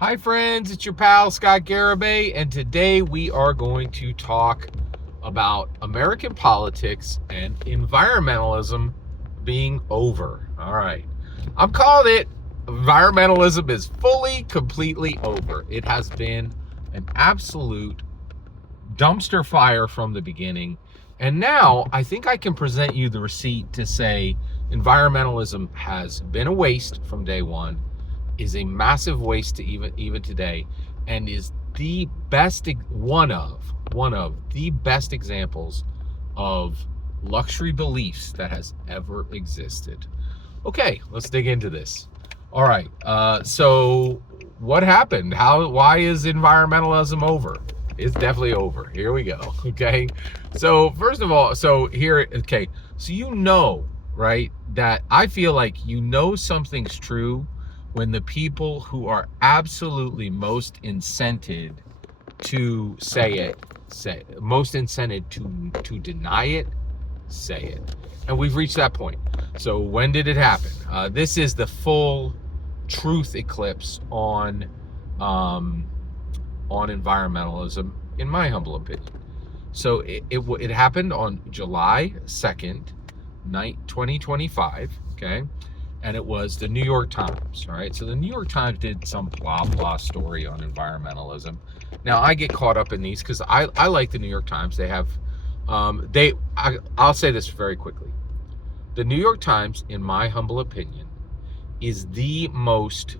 Hi friends, it's your pal Scott Garibay, and today we are going to talk about American politics and environmentalism being over. All right. I'm calling it environmentalism is fully, completely over. It has been an absolute dumpster fire from the beginning. And now I think I can present you the receipt to say environmentalism has been a waste from day one, is a massive waste to even today, and is the best one of the best examples of luxury beliefs that has ever existed. Okay, let's dig into this. All right, so what happened? Why is environmentalism over? It's definitely over. Here we go. Okay, so first of all, so right, that I feel like something's true when the people who are absolutely most incented to most incented to deny it, say it. And we've reached that point. So when did it happen? This is the full truth eclipse on environmentalism, in my humble opinion. So it happened on July 2nd, 2025, okay? And it was the New York Times, all right? So the New York Times did some blah, blah story on environmentalism. Now, I get caught up in these because I like the New York Times. They have, I'll say this very quickly. The New York Times, in my humble opinion, is the most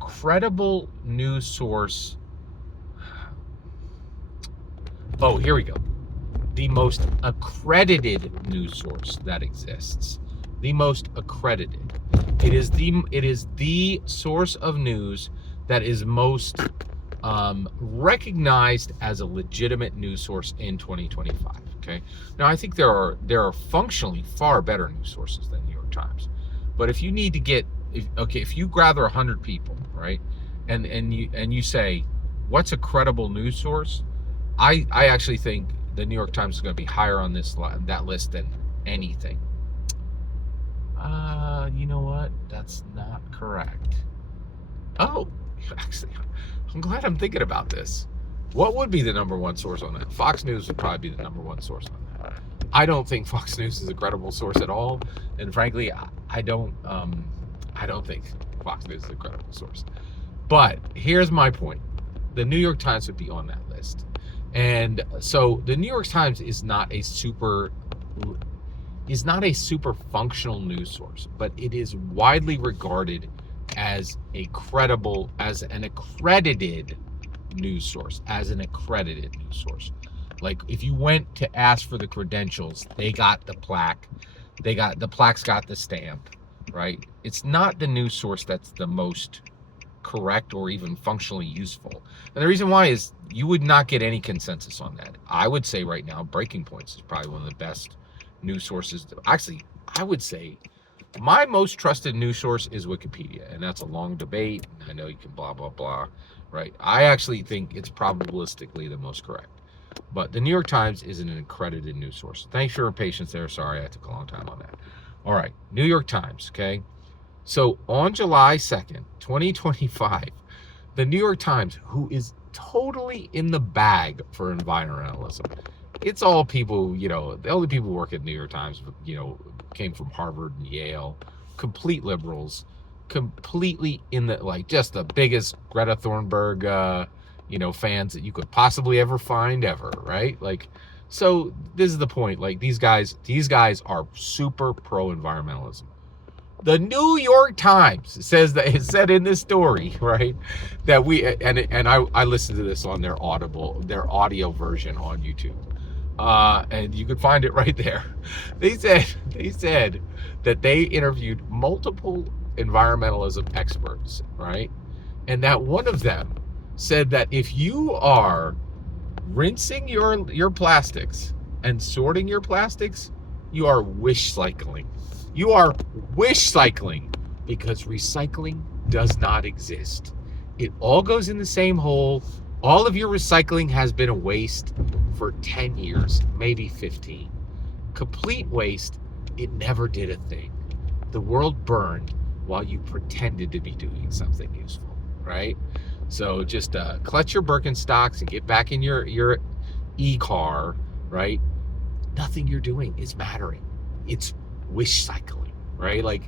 credible news source. Oh, here we go. The most accredited news source that exists. The most accredited. It is the source of news that is most recognized as a legitimate news source in 2025. Okay. Now I think there are functionally far better news sources than New York Times, but if you need to get if you gather 100 people, right, and you say what's a credible news source, I actually think the New York Times is going to be higher on that list than anything. You know what? That's not correct. Oh, actually, I'm glad I'm thinking about this. What would be the number one source on that? Fox News would probably be the number one source on that. I don't think Fox News is a credible source at all, and frankly, I don't think Fox News is a credible source. But here's my point: the New York Times would be on that list, and so the New York Times is not a super functional news source, but it is widely regarded as an accredited news source, Like if you went to ask for the credentials, they got the plaque. The plaque's got the stamp, right? It's not the news source that's the most correct or even functionally useful. And the reason why is you would not get any consensus on that. I would say right now, Breaking Points is probably one of the best news sources. Actually, I would say my most trusted news source is Wikipedia, and that's a long debate. I know you can blah, blah, blah, right? I actually think it's probabilistically the most correct. But the New York Times is an accredited news source. Thanks for your patience there. Sorry, I took a long time on that. All right, New York Times, okay? So on July 2nd, 2025, the New York Times, who is totally in the bag for environmentalism, it's all people, the only people who work at New York Times, came from Harvard and Yale, complete liberals, completely in the, just the biggest Greta Thunberg, fans that you could possibly ever find ever, right? So this is the point. These guys are super pro-environmentalism. The New York Times says that it said in this story, right, that I listened to this on their audio version on YouTube. And you could find it right there. They said that they interviewed multiple environmentalism experts, right? And that one of them said that if you are rinsing your plastics and sorting your plastics, you are wish cycling. You are wish cycling because recycling does not exist. It all goes in the same hole. All of your recycling has been a waste for 10 years, maybe 15. Complete waste. It never did a thing. The world burned while you pretended to be doing something useful, right? So just clutch your Birkenstocks and get back in your e-car, right? Nothing you're doing is mattering. It's wish cycling, right? Like,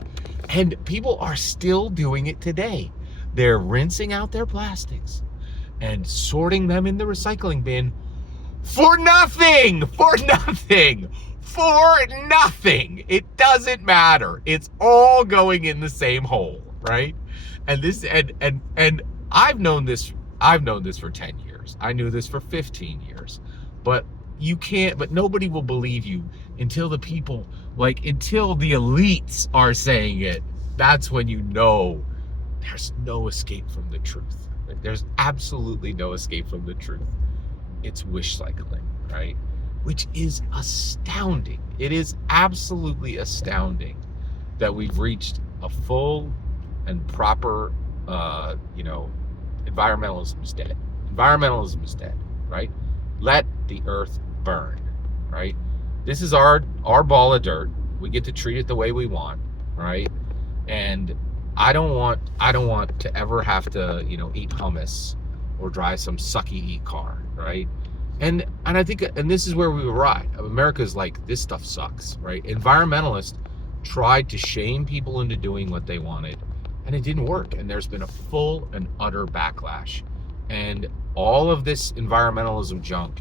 and people are still doing it today. They're rinsing out their plastics and sorting them in the recycling bin for nothing, for nothing, for nothing. It doesn't matter. It's all going in the same hole, right? And this and I've known this for 10 years. I knew this for 15 years. But but nobody will believe you until the people, like until the elites are saying it. That's when you know there's no escape from the truth. Like, there's absolutely no escape from the truth. It's wish cycling, right? Which is astounding. It is absolutely astounding that we've reached a full and proper, environmentalism is dead. Environmentalism is dead, right? Let the earth burn, right? This is our ball of dirt. We get to treat it the way we want, right? And I don't want to ever have to, eat hummus or drive some sucky car, right? And I think, and this is where we arrive. America's like, this stuff sucks, right? Environmentalists tried to shame people into doing what they wanted, and it didn't work. And there's been a full and utter backlash. And all of this environmentalism junk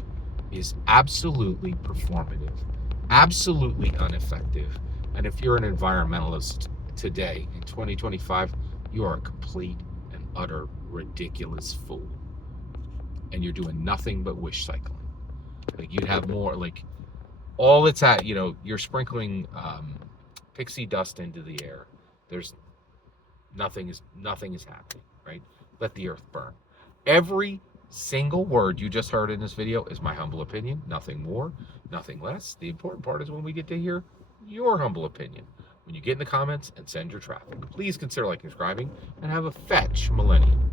is absolutely performative, absolutely ineffective. And if you're an environmentalist today in 2025, you are a complete and utter ridiculous fool. And you're doing nothing but wish cycling. Like, you'd have more, like, all it's at, you're sprinkling pixie dust into the air. There's nothing is happening, right? Let the earth burn. Every single word you just heard in this video is my humble opinion. Nothing more, nothing less. The important part is when we get to hear your humble opinion. When you get in the comments and send your traffic. Please consider liking, subscribing, and have a fetch millennium.